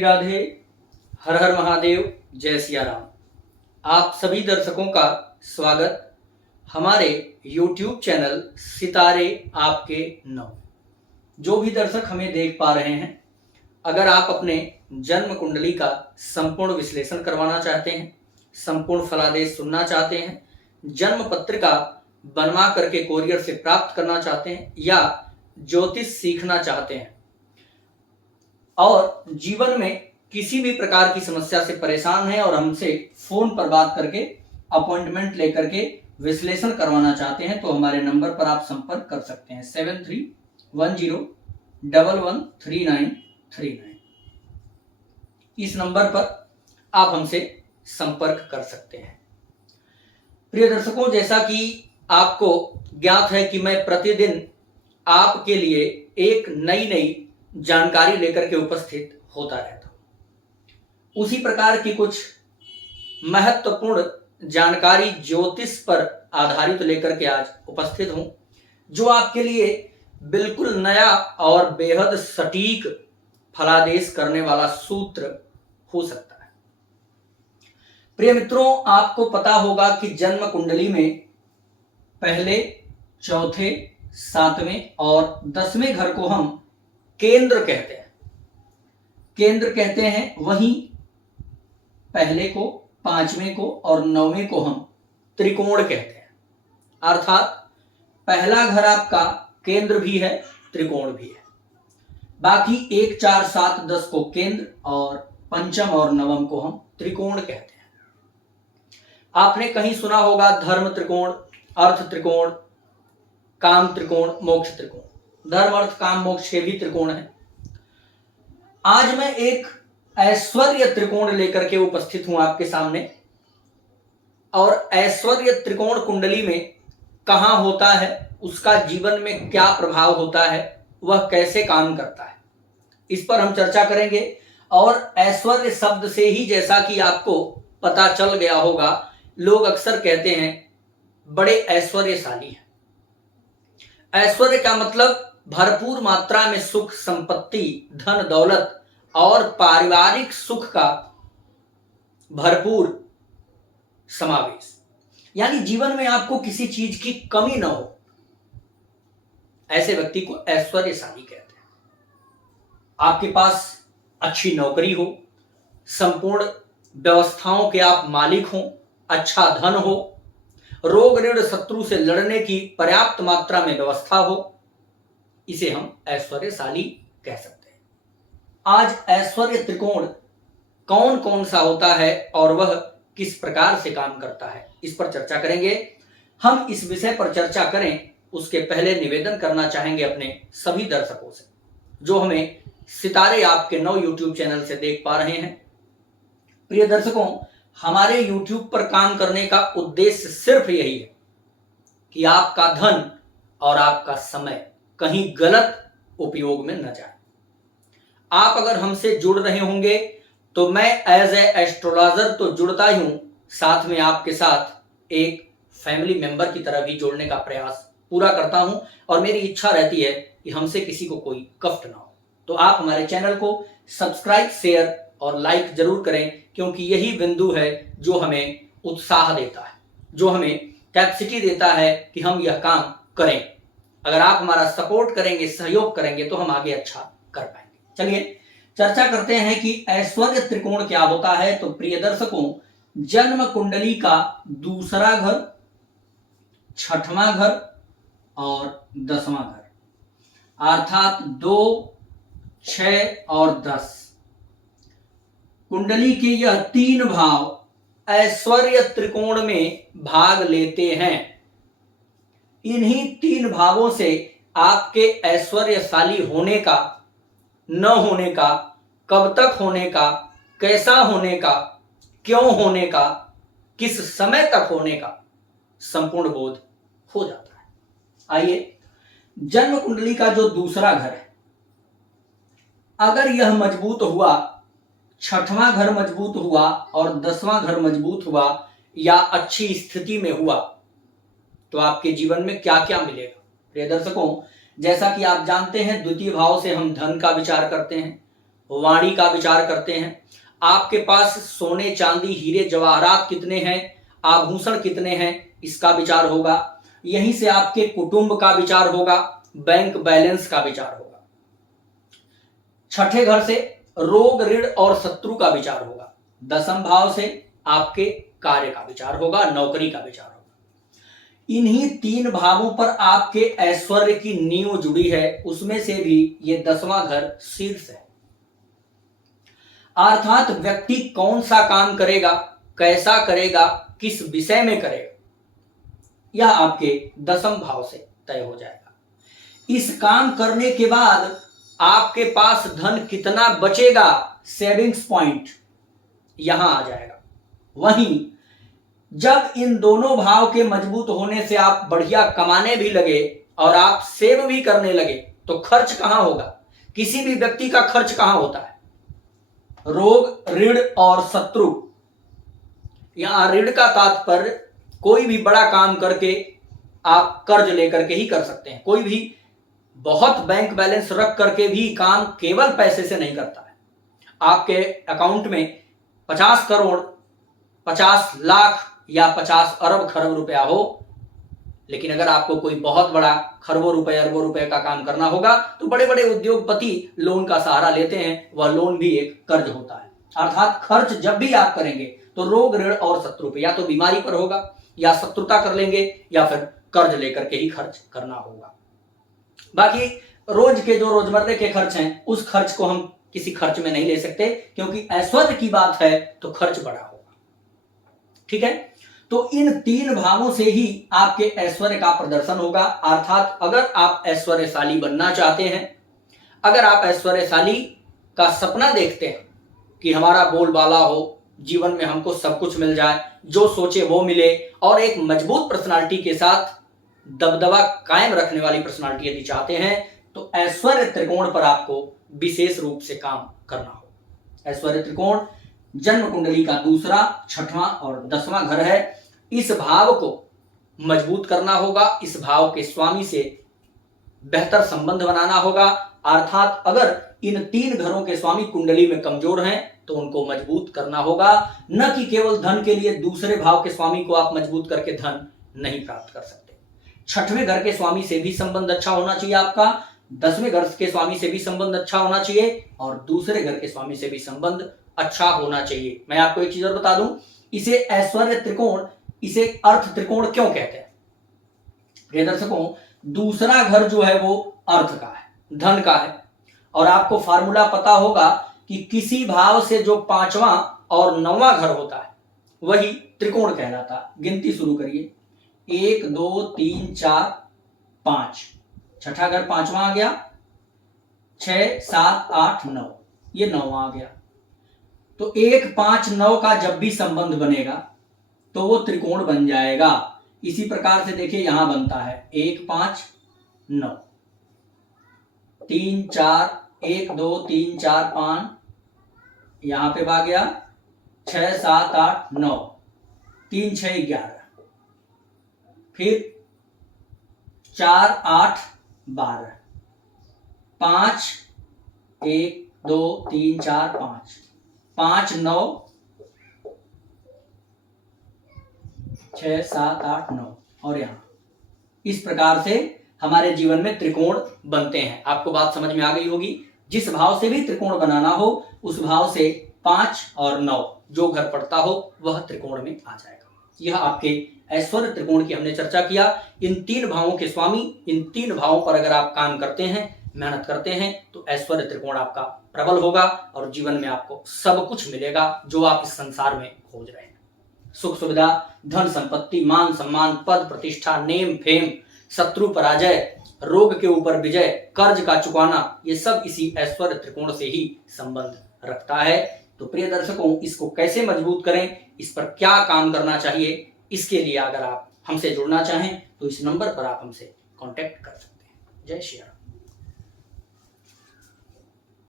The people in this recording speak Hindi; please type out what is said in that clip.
श्री राधे। हर हर महादेव, जय सिया राम। आप सभी दर्शकों का स्वागत हमारे YouTube चैनल सितारे आपके नौ। जो भी दर्शक हमें देख पा रहे हैं, अगर आप अपने जन्म कुंडली का संपूर्ण विश्लेषण करवाना चाहते हैं, संपूर्ण फलादेश सुनना चाहते हैं, जन्म पत्रिका बनवा करके कोरियर से प्राप्त करना चाहते हैं या ज्योतिष सीखना चाहते हैं और जीवन में किसी भी प्रकार की समस्या से परेशान हैं और हमसे फोन पर बात करके अपॉइंटमेंट लेकर के विश्लेषण करवाना चाहते हैं, तो हमारे नंबर पर आप संपर्क कर सकते हैं 7310113939। इस नंबर पर आप हमसे संपर्क कर सकते हैं। प्रिय दर्शकों, जैसा कि आपको ज्ञात है कि मैं प्रतिदिन आपके लिए एक नई नई जानकारी लेकर के उपस्थित होता रहता हूं। उसी प्रकार की कुछ महत्वपूर्ण जानकारी ज्योतिष पर आधारित लेकर के आज उपस्थित हूं, जो आपके लिए बिल्कुल नया और बेहद सटीक फलादेश करने वाला सूत्र हो सकता है। प्रिय मित्रों, आपको पता होगा कि जन्म कुंडली में पहले, चौथे, 7वें और 10वें घर को हम केंद्र कहते हैं। केंद्र कहते हैं, वहीं पहले को, 5वें को और 9वें को हम त्रिकोण कहते हैं। अर्थात पहला घर आपका केंद्र भी है, त्रिकोण भी है। बाकी 1, 4, 7, 10 को केंद्र और पंचम और नवम को हम त्रिकोण कहते हैं। आपने कहीं सुना होगा धर्म त्रिकोण, अर्थ त्रिकोण, काम त्रिकोण, मोक्ष त्रिकोण। धर्म, अर्थ, काम, मोक्ष के भी त्रिकोण है। आज मैं एक ऐश्वर्य त्रिकोण लेकर के उपस्थित हूं आपके सामने। और ऐश्वर्य त्रिकोण कुंडली में कहां होता है, उसका जीवन में क्या प्रभाव होता है, वह कैसे काम करता है, इस पर हम चर्चा करेंगे। और ऐश्वर्य शब्द से ही, जैसा कि आपको पता चल गया होगा, लोग अक्सर कहते हैं बड़े ऐश्वर्यशाली हैं। ऐश्वर्य का मतलब भरपूर मात्रा में सुख, संपत्ति, धन दौलत और पारिवारिक सुख का भरपूर समावेश, यानी जीवन में आपको किसी चीज की कमी न हो, ऐसे व्यक्ति को ऐश्वर्यशाली कहते हैं। आपके पास अच्छी नौकरी हो, संपूर्ण व्यवस्थाओं के आप मालिक हो, अच्छा धन हो, रोग ऋण शत्रु से लड़ने की पर्याप्त मात्रा में व्यवस्था हो, इसे हम ऐश्वर्यशाली कह सकते हैं। आज ऐश्वर्य त्रिकोण कौन कौन सा होता है और वह किस प्रकार से काम करता है, इस पर चर्चा करेंगे। हम इस विषय पर चर्चा करें उसके पहले निवेदन करना चाहेंगे अपने सभी दर्शकों से, जो हमें सितारे आपके 9 YouTube चैनल से देख पा रहे हैं। प्रिय दर्शकों, हमारे YouTube पर काम करने का उद्देश्य सिर्फ यही है कि आपका धन और आपका समय कहीं गलत उपयोग में न जाए। आप अगर हमसे जुड़ रहे होंगे तो मैं एज ए एस्ट्रोलॉजर तो जुड़ता ही हूं, साथ में आपके साथ एक फैमिली मेंबर की तरह भी जोड़ने का प्रयास पूरा करता हूं। और मेरी इच्छा रहती है कि हमसे किसी को कोई कष्ट ना हो। तो आप हमारे चैनल को सब्सक्राइब, शेयर और लाइक जरूर करें, क्योंकि यही बिंदु है जो हमें उत्साह देता है, जो हमें कैपेसिटी देता है कि हम यह काम करें। अगर आप हमारा सपोर्ट करेंगे, सहयोग करेंगे, तो हम आगे अच्छा कर पाएंगे। चलिए चर्चा करते हैं कि ऐश्वर्य त्रिकोण क्या होता है। तो प्रिय दर्शकों, जन्म कुंडली का दूसरा घर, 6वां घर और 10वां घर, अर्थात 2, 6 और 10, कुंडली के यह 3 भाव ऐश्वर्य त्रिकोण में भाग लेते हैं। इन्हीं 3 भावों से आपके ऐश्वर्यशाली होने का, न होने का, कब तक होने का, कैसा होने का, क्यों होने का, किस समय तक होने का संपूर्ण बोध हो जाता है। आइए, जन्म कुंडली का जो दूसरा घर है, अगर यह मजबूत हुआ, 6वां घर मजबूत हुआ और 10वां घर मजबूत हुआ या अच्छी स्थिति में हुआ, तो आपके जीवन में क्या क्या मिलेगा। प्रिय दर्शकों, जैसा कि आप जानते हैं, द्वितीय भाव से हम धन का विचार करते हैं वाणी का विचार करते हैं। आपके पास सोने चांदी हीरे जवाहरात कितने हैं, आभूषण कितने हैं, इसका विचार होगा। यहीं से आपके कुटुंब का विचार होगा, बैंक बैलेंस का विचार होगा। छठे घर से रोग ऋण और शत्रु का विचार होगा। दसम भाव से आपके कार्य का विचार होगा, नौकरी का विचार होगा। इन्हीं 3 भावों पर आपके ऐश्वर्य की नींव जुड़ी है, उसमें से भी ये 10वां घर शीर्ष है। अर्थात व्यक्ति कौन सा काम करेगा, कैसा करेगा, किस विषय में करेगा, यह आपके 10वें भाव से तय हो जाएगा। इस काम करने के बाद आपके पास धन कितना बचेगा, सेविंग्स पॉइंट यहां आ जाएगा। वहीं जब इन दोनों भाव के मजबूत होने से आप बढ़िया कमाने भी लगे और आप सेव भी करने लगे, तो खर्च कहां होगा? किसी भी व्यक्ति का खर्च कहां होता है? रोग ऋण और शत्रु। यहां ऋण का तात्पर्य कोई भी बड़ा काम करके आप कर्ज लेकर के ही कर सकते हैं। कोई भी बहुत बैंक बैलेंस रख करके भी काम केवल पैसे से नहीं करता है। आपके अकाउंट में 50 करोड़, 50 लाख या 50 अरब खरब रुपया हो, लेकिन अगर आपको कोई बहुत बड़ा खरबों रुपए अरबों रुपए का काम करना होगा तो बड़े बड़े उद्योगपति लोन का सहारा लेते हैं। वह लोन भी एक कर्ज होता है। अर्थात खर्च जब भी आप करेंगे तो रोग ऋण और शत्रु पे, या तो बीमारी पर होगा, या शत्रुता कर लेंगे, या फिर कर्ज लेकर के ही खर्च करना होगा। बाकी रोज के जो रोजमर्रे के खर्च हैं, उस खर्च को हम किसी खर्च में नहीं ले सकते, क्योंकि ऐश्वर्य की बात है तो खर्च बड़ा होगा। ठीक है, तो इन 3 भावों से ही आपके ऐश्वर्य का प्रदर्शन होगा। अर्थात अगर आप ऐश्वर्यशाली बनना चाहते हैं, अगर आप ऐश्वर्यशाली का सपना देखते हैं कि हमारा बोलबाला हो, जीवन में हमको सब कुछ मिल जाए, जो सोचे वो मिले, और एक मजबूत पर्सनालिटी के साथ दबदबा कायम रखने वाली पर्सनालिटी यदि चाहते हैं, तो ऐश्वर्य त्रिकोण पर आपको विशेष रूप से काम करना हो। ऐश्वर्य त्रिकोण जन्म कुंडली का दूसरा, 6वां और 10वां घर है। इस भाव को मजबूत करना होगा, इस भाव के स्वामी से बेहतर संबंध बनाना होगा। अर्थात अगर इन 3 घरों के स्वामी कुंडली में कमजोर हैं तो उनको मजबूत करना होगा, न कि केवल धन के लिए दूसरे भाव के स्वामी को आप मजबूत करके धन नहीं प्राप्त कर सकते। 6वें घर के स्वामी से भी संबंध अच्छा होना चाहिए आपका, 10वें घर के स्वामी से भी संबंध अच्छा होना चाहिए, और दूसरे घर के स्वामी से भी संबंध अच्छा होना चाहिए। मैं आपको एक चीज और बता दूं, इसे ऐश्वर्य त्रिकोण, इसे अर्थ त्रिकोण क्यों कहते हैं? प्रिय दर्शकों, दूसरा घर जो है वो अर्थ का है, धन का है, और आपको फार्मूला पता होगा कि किसी भाव से जो 5वां और 9वां घर होता है वही त्रिकोण कहलाता है। गिनती शुरू करिए, 1 2 3 4 5, छठा घर 5वां आ गया, 6 7 8 9, ये 9वां आ गया। तो 1 5 9 का जब भी संबंध बनेगा तो वो त्रिकोण बन जाएगा। इसी प्रकार से देखिए यहां बनता है 1 5 9, 3 4, 1 2 3 4 5, यहां पे आ गया 6 7 8 9, 3 6 11, फिर 4 8 12, 5 1 2 3 4 5, 5 9 6 7 8 9, और यहां इस प्रकार से हमारे जीवन में त्रिकोण बनते हैं। आपको बात समझ में आ गई होगी। जिस भाव से भी त्रिकोण बनाना हो, उस भाव से 5 और 9 जो घर पड़ता हो वह त्रिकोण में आ जाएगा। यह आपके ऐश्वर्य त्रिकोण की हमने चर्चा किया। इन 3 भावों के स्वामी, इन 3 भावों पर अगर आप काम करते हैं, मेहनत करते हैं, तो ऐश्वर्य त्रिकोण आपका प्रबल होगा और जीवन में आपको सब कुछ मिलेगा जो आप इस संसार में खोज रहे हैं। सुख सुविधा, धन संपत्ति, मान सम्मान, पद प्रतिष्ठा, नेम फेम, शत्रु पराजय, रोग के ऊपर विजय, कर्ज का चुकाना, ये सब इसी ऐश्वर्य त्रिकोण से ही संबंध रखता है। तो प्रिय दर्शकों, इसको कैसे मजबूत करें, इस पर क्या काम करना चाहिए, इसके लिए अगर आप हमसे जुड़ना चाहें तो इस नंबर पर आप हमसे कांटेक्ट कर सकते हैं। जय श्री राम।